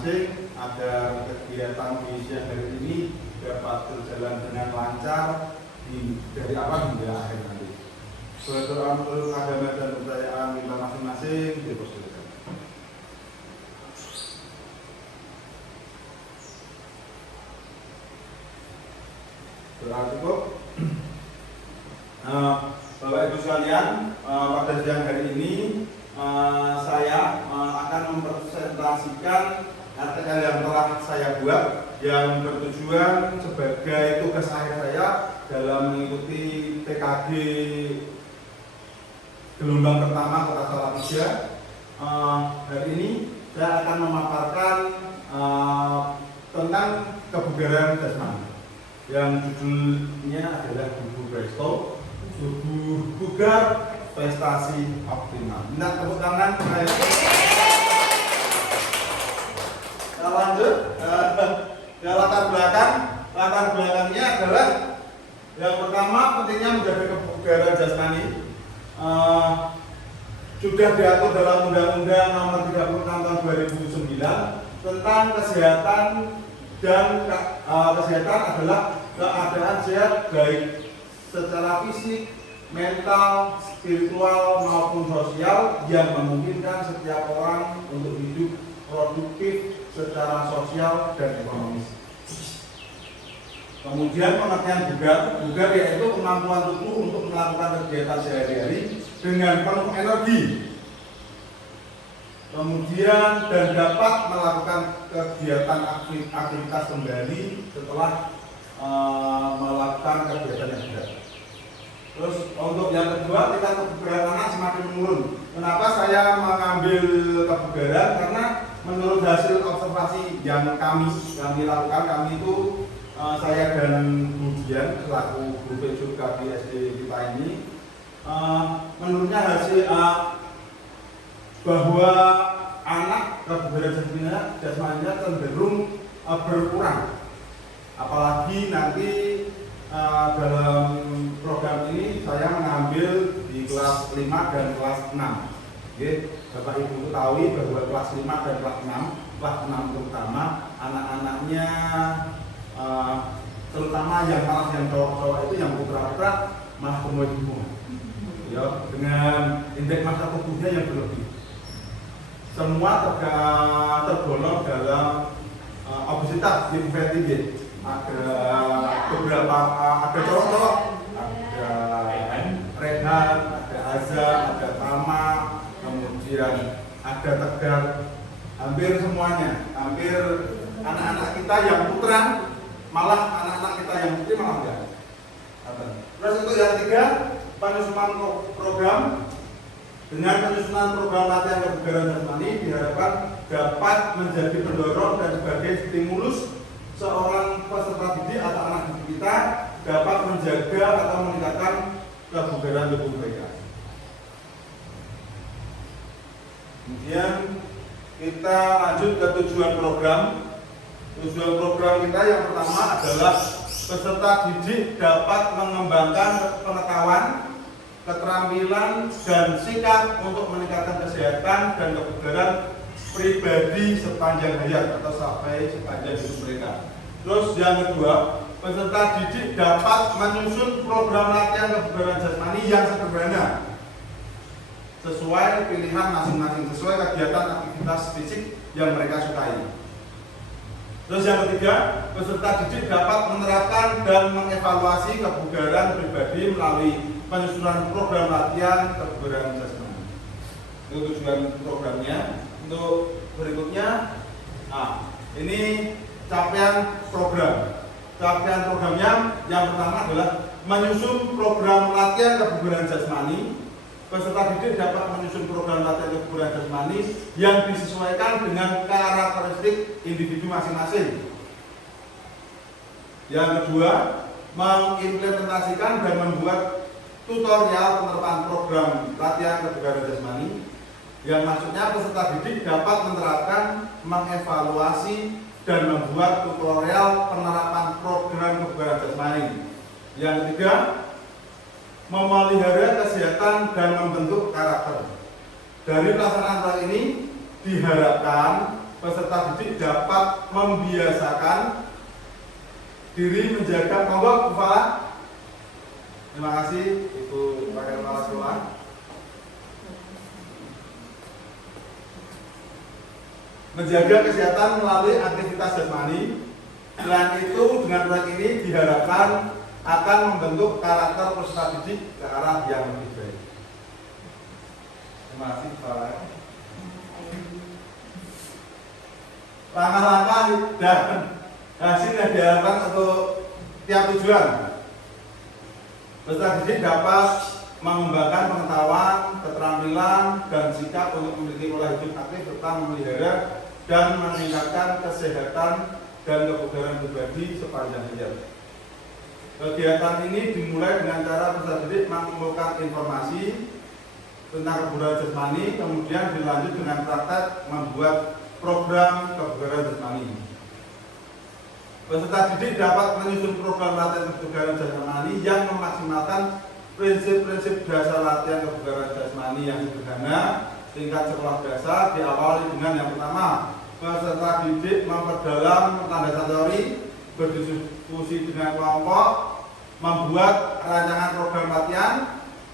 masing-masing agar kegiatan di siang hari ini dapat berjalan dengan lancar dari awal hingga akhir nanti. Berdoa menurut agama dan kepercayaan kita masing-masing dipersilakan. Doa cukup. Bapak Ibu sekalian, pada siang hari ini saya akan mempresentasikan artikel yang telah saya buat yang bertujuan sebagai tugas akhir saya dalam mengikuti TKG gelombang pertama Kota Salatiga. Hari ini saya akan memaparkan tentang kebugaran jasmani yang judulnya adalah Tubuh Presto, Tubuh Bugar, Prestasi Optimal. Minta tepuk tangan. Lanjut. Latar belakangnya adalah yang pertama pentingnya menjaga kebugaran jasmani. Sudah diatur dalam Undang-Undang Nomor 36 Tahun 2009 tentang kesehatan, dan kesehatan adalah keadaan sehat baik secara fisik, mental, spiritual maupun sosial yang memungkinkan setiap orang untuk hidup produktif secara sosial dan ekonomis. Kemudian pengertian bugar yaitu kemampuan tubuh untuk melakukan kegiatan sehari-hari dengan penuh energi. Kemudian dan dapat melakukan kegiatan aktivitas kembali setelah melakukan kegiatan yang berat. Terus untuk yang kedua, tingkat kebugaran anak semakin menurun. Kenapa saya mengambil kebugaran? Karena menurut hasil observasi yang kami lakukan, kami itu saya dan Budian selaku guru PJK di SD kita ini, menurutnya hasil bahwa anak kebugaran jasmaninya cenderung berkurang. Apalagi nanti dalam program ini saya mengambil di kelas 5 dan kelas 6. Oke, Bapak Ibu ketahui bahwa kelas 5 dan kelas 6 terutama anak-anaknya, terutama yang cowok-cowok itu, yang putra-putra malah gemuk-gemuk, ya, dengan indeks massa tubuhnya yang berlebih. Semua tergolong dalam obesitas infantil. Ada beberapa, ada cowok-cowok, ada Rehan, ada Azza, ada Tama, kemudian ada Tegar, hampir semuanya, hampir anak-anak kita yang putra, malah anak-anak kita yang putri malah enggak. Terus untuk yang ketiga, penyusunan program. Dengan penyusunan program latihan kebugaran jasmani diharapkan dapat menjadi pendorong dan sebagai stimulus seorang peserta didik atau anak didik kita dapat menjaga atau meningkatkan kebugaran tubuh mereka. Kemudian kita lanjut ke tujuan program. Tujuan program kita yang pertama adalah peserta didik dapat mengembangkan pengetahuan, keterampilan, dan sikap untuk meningkatkan kesehatan dan kebugaran pribadi sepanjang hayat atau sampai sepanjang hidup mereka. Terus yang kedua, peserta didik dapat menyusun program latihan kebugaran jasmani yang sederhana sesuai pilihan masing-masing, sesuai kegiatan aktivitas fisik yang mereka sukai. Terus yang ketiga, peserta didik dapat menerapkan dan mengevaluasi kebugaran pribadi melalui penyusunan program latihan kebugaran jasmani. Itu tujuan programnya. Untuk berikutnya, ini capaian program. Capaian programnya yang pertama adalah menyusun program latihan kebugaran jasmani. Peserta didik dapat menyusun program latihan kebugaran jasmani yang disesuaikan dengan karakteristik individu masing-masing. Yang kedua, mengimplementasikan dan membuat tutorial penerapan program latihan kebugaran jasmani, yang maksudnya peserta didik dapat menerapkan, mengevaluasi, dan membuat tutorial penerapan program kebugaran jasmani. Yang ketiga, memelihara kesehatan dan membentuk karakter. Dari pelaksanaan program ini diharapkan peserta didik dapat membiasakan diri menjaga monggo Bu Fala. Terima kasih Ibu Wakil Kepala Sekolah. Menjaga kesehatan melalui aktivitas jasmani. Selain itu, dengan proyek ini diharapkan akan membentuk karakter peserta didik ke arah yang lebih baik. Terima kasih Pak. Langkah-langkah dan hasil yang diharapkan untuk tiap tujuan. Peserta didik dapat mengembangkan pengetahuan, keterampilan, dan sikap untuk memiliki pola hidup aktif serta memelihara dan meningkatkan kesehatan dan kebugaran pribadi sepanjang hidup. Kegiatan ini dimulai dengan cara peserta didik mengumpulkan informasi tentang kebugaran jasmani, kemudian dilanjut dengan praktek membuat program kebugaran jasmani. Peserta didik dapat menyusun program latihan kebugaran jasmani yang memaksimalkan prinsip-prinsip dasar latihan kebugaran jasmani yang sederhana. Tingkat sekolah dasar diawali dengan yang pertama, peserta didik memperdalam landasan teori, berdiskusi dengan kelompok, membuat rancangan program latihan,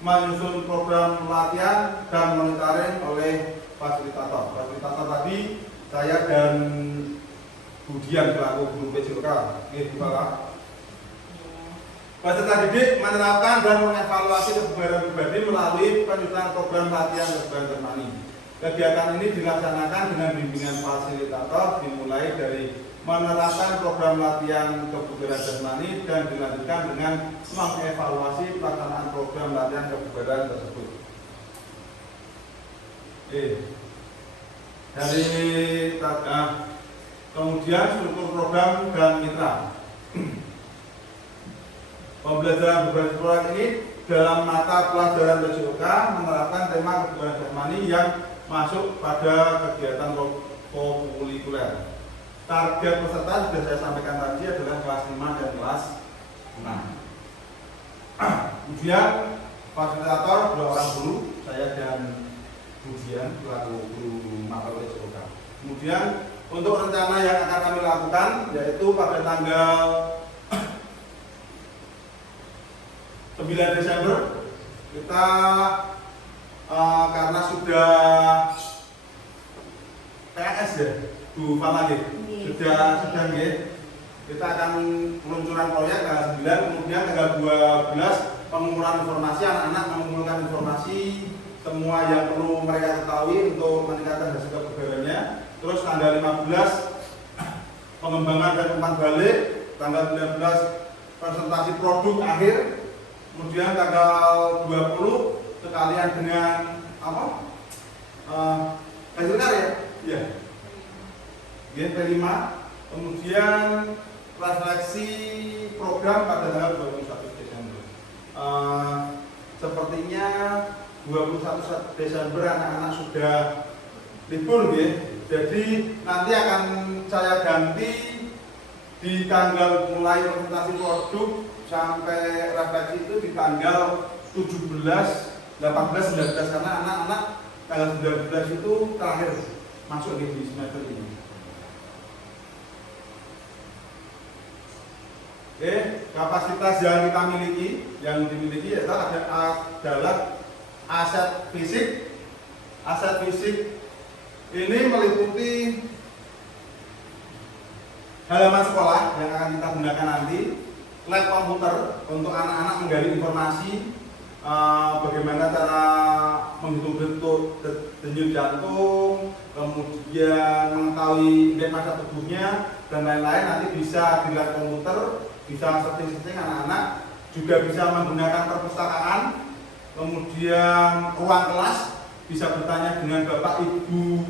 menyusun program latihan, dan monitoring oleh fasilitator. Fasilitator tadi saya dan Budian selaku guru PJK. Peserta didik menerapkan dan mengevaluasi kebugaran pribadi melalui penyusunan program latihan kebugaran jasmani. Kegiatan ini dilaksanakan dengan bimbingan fasilitator, dimulai dari menerapkan program latihan kebugaran jasmani dan dilanjutkan dengan mengevaluasi pelaksanaan program latihan kebugaran tersebut. Kemudian struktur program dan mitra. Pembelajaran berbasis proyek ini dalam mata pelajaran PJOK menerapkan tema kebugaran jasmani yang masuk pada kegiatan kokurikuler. Target peserta sudah saya sampaikan tadi adalah kelas 5 dan kelas 6. Kemudian fasilitator 2 orang guru, saya dan Budian selaku guru mata PJOK. Kemudian untuk rencana yang akan kami lakukan yaitu pada tanggal 9 Desember kita karena sudah PNS ya Bu Falagi sudah kita akan peluncuran proyek tanggal 9, kemudian tanggal 12 pengumpulan informasi, anak-anak mengumpulkan informasi semua yang perlu mereka ketahui untuk meningkatkan hasil kebugarannya. Terus tanggal 15 pengembangan dan umpan balik, tanggal 19 presentasi produk akhir, kemudian tanggal 20 sekalian dengan apa? Hasil karya, ya. P5, kemudian refleksi program pada tanggal 21 Desember. Sepertinya 21 Desember anak-anak sudah libur, ya. Jadi nanti akan saya ganti di tanggal mulai presentasi produk sampai refleksi itu di tanggal 17, 18, 19 karena anak-anak tanggal 19 itu terakhir masuk di semester ini. Oke, kapasitas yang kita miliki, yang dimiliki adalah aset fisik. Aset fisik ini meliputi halaman sekolah yang akan kita gunakan nanti, lab komputer untuk anak-anak menggali informasi, bagaimana cara menghitung denyut jantung, kemudian mengetahui indeks massa tubuhnya dan lain-lain. Nanti bisa di lab komputer, bisa setting-setting anak-anak, juga bisa menggunakan perpustakaan, kemudian ruang kelas, bisa bertanya dengan bapak ibu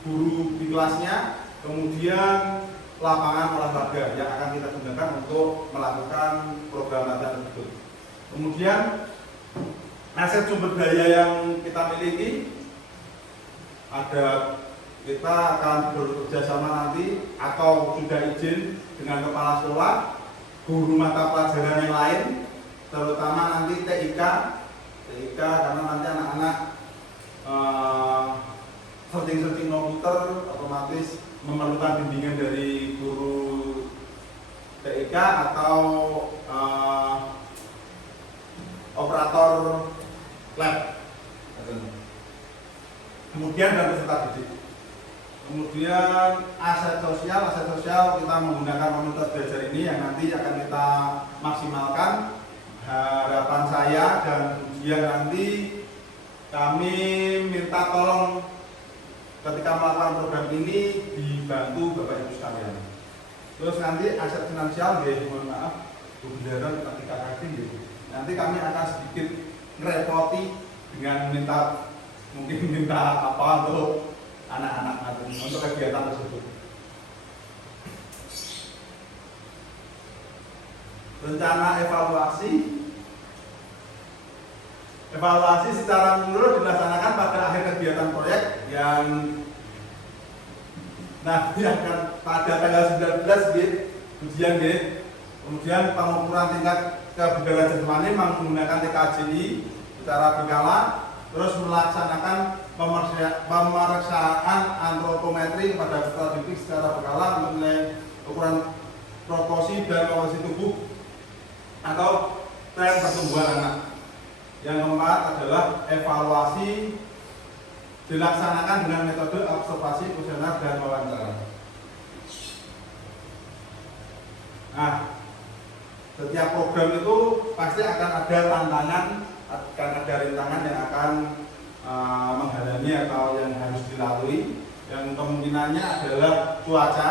guru di kelasnya, kemudian lapangan olahraga yang akan kita gunakan untuk melakukan program latihan tersebut. Kemudian aset sumber daya yang kita miliki ada, kita akan bekerja sama nanti atau sudah izin dengan kepala sekolah, guru mata pelajaran yang lain, terutama nanti TIK karena nanti anak-anak searching komputer otomatis memerlukan bimbingan dari guru TIK atau operator lab. Kemudian dan peserta didik. Kemudian aset sosial kita menggunakan komunitas belajar ini yang nanti akan kita maksimalkan. Harapan saya dan kemudian nanti kami minta tolong ketika melakukan program ini dibantu Bapak Ibu sekalian. Terus nanti aset finansial, mohon maaf, Bu Bendara ketika kaki, nanti kami akan sedikit ngerepoti dengan minta apa untuk anak-anak untuk kegiatan tersebut. Rencana evaluasi secara menyeluruh dilaksanakan pada akhir kegiatan proyek yang nanti akan pada tanggal 19 ujian kemudian pengukuran tingkat kebugaran jasmani menggunakan TKJI secara berkala, terus melaksanakan pemeriksaan antropometri kepada peserta didik secara berkala menilai ukuran proporsi dan komposisi tubuh atau tren pertumbuhan anak. Yang keempat adalah evaluasi dilaksanakan dengan metode observasi, kuesioner, dan wawancara. Nah, setiap program itu pasti akan ada tantangan, akan ada rintangan yang akan menghalangi atau yang harus dilalui. Yang kemungkinannya adalah cuaca.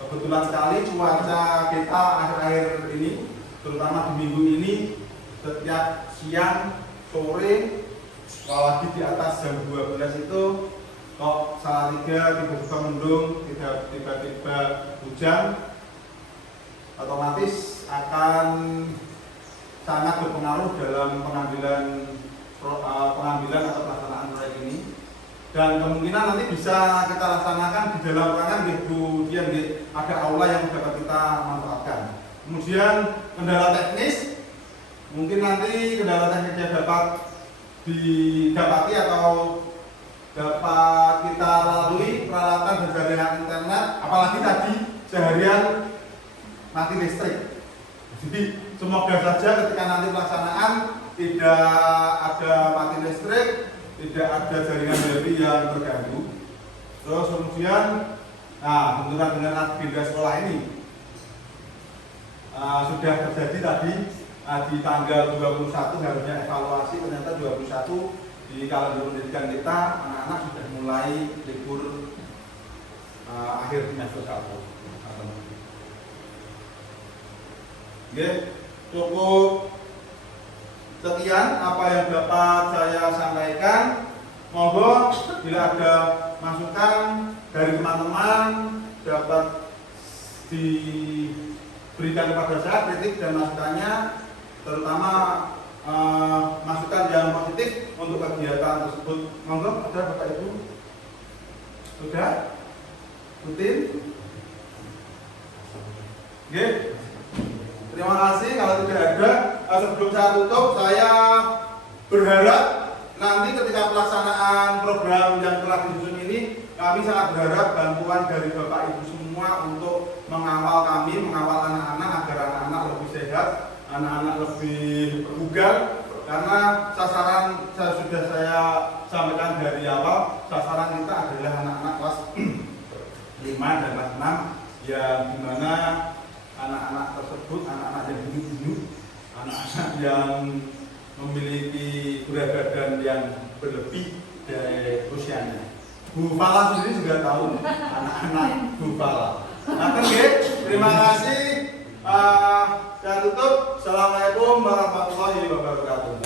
Kebetulan sekali cuaca kita akhir-akhir ini, terutama di minggu ini, setiap siang, sore, apalagi di atas jam 12 itu kok Salatiga tiba-tiba mendung, tiba-tiba hujan, otomatis akan sangat berpengaruh dalam pengambilan atau pelaksanaan proyek ini. Dan kemungkinan nanti bisa kita laksanakan di dalam ruangan kemudian ada aula yang dapat kita manfaatkan. Kemudian kendala teknis, mungkin nanti kendala teknis yang dapat didapati atau dapat kita lalui peralatan dan jaringan internet, apalagi tadi seharian mati listrik. Jadi semoga saja ketika nanti pelaksanaan tidak ada mati listrik, tidak ada jaringan wifi yang terganggu. Terus kemudian, benturan dengan agenda sekolah ini sudah terjadi tadi di tanggal 21 harusnya evaluasi, ternyata 21 di kalender pendidikan kita anak-anak sudah mulai libur akhir semester 1. Oke, cukup sekian apa yang dapat saya sampaikan. Monggo bila ada masukan dari teman-teman dapat diberikan kepada saya, kritik dan masukannya, terutama masukan yang positif untuk kegiatan tersebut. Monggo, ada Bapak Ibu? Sudah? Rutin? Oke. Terima kasih. Kalau tidak ada, sebelum saya tutup, saya berharap nanti ketika pelaksanaan program yang telah disusun ini, kami sangat berharap bantuan dari Bapak Ibu semua untuk mengawal kami, mengawal anak-anak agar anak-anak lebih sehat, anak-anak lebih berbugar. Karena sasaran sudah saya sampaikan dari awal, sasaran kita adalah anak-anak kelas 5 dan kelas 6 yang dimana anak-anak tersebut, anak-anak yang bunuh-bunuh, anak-anak yang memiliki berat badan yang berlebih dari usianya. Bu Fala sendiri juga tahu anak-anak Bu Fala. Nah, terima kasih. Saya tutup. Assalamualaikum warahmatullahi wabarakatuh.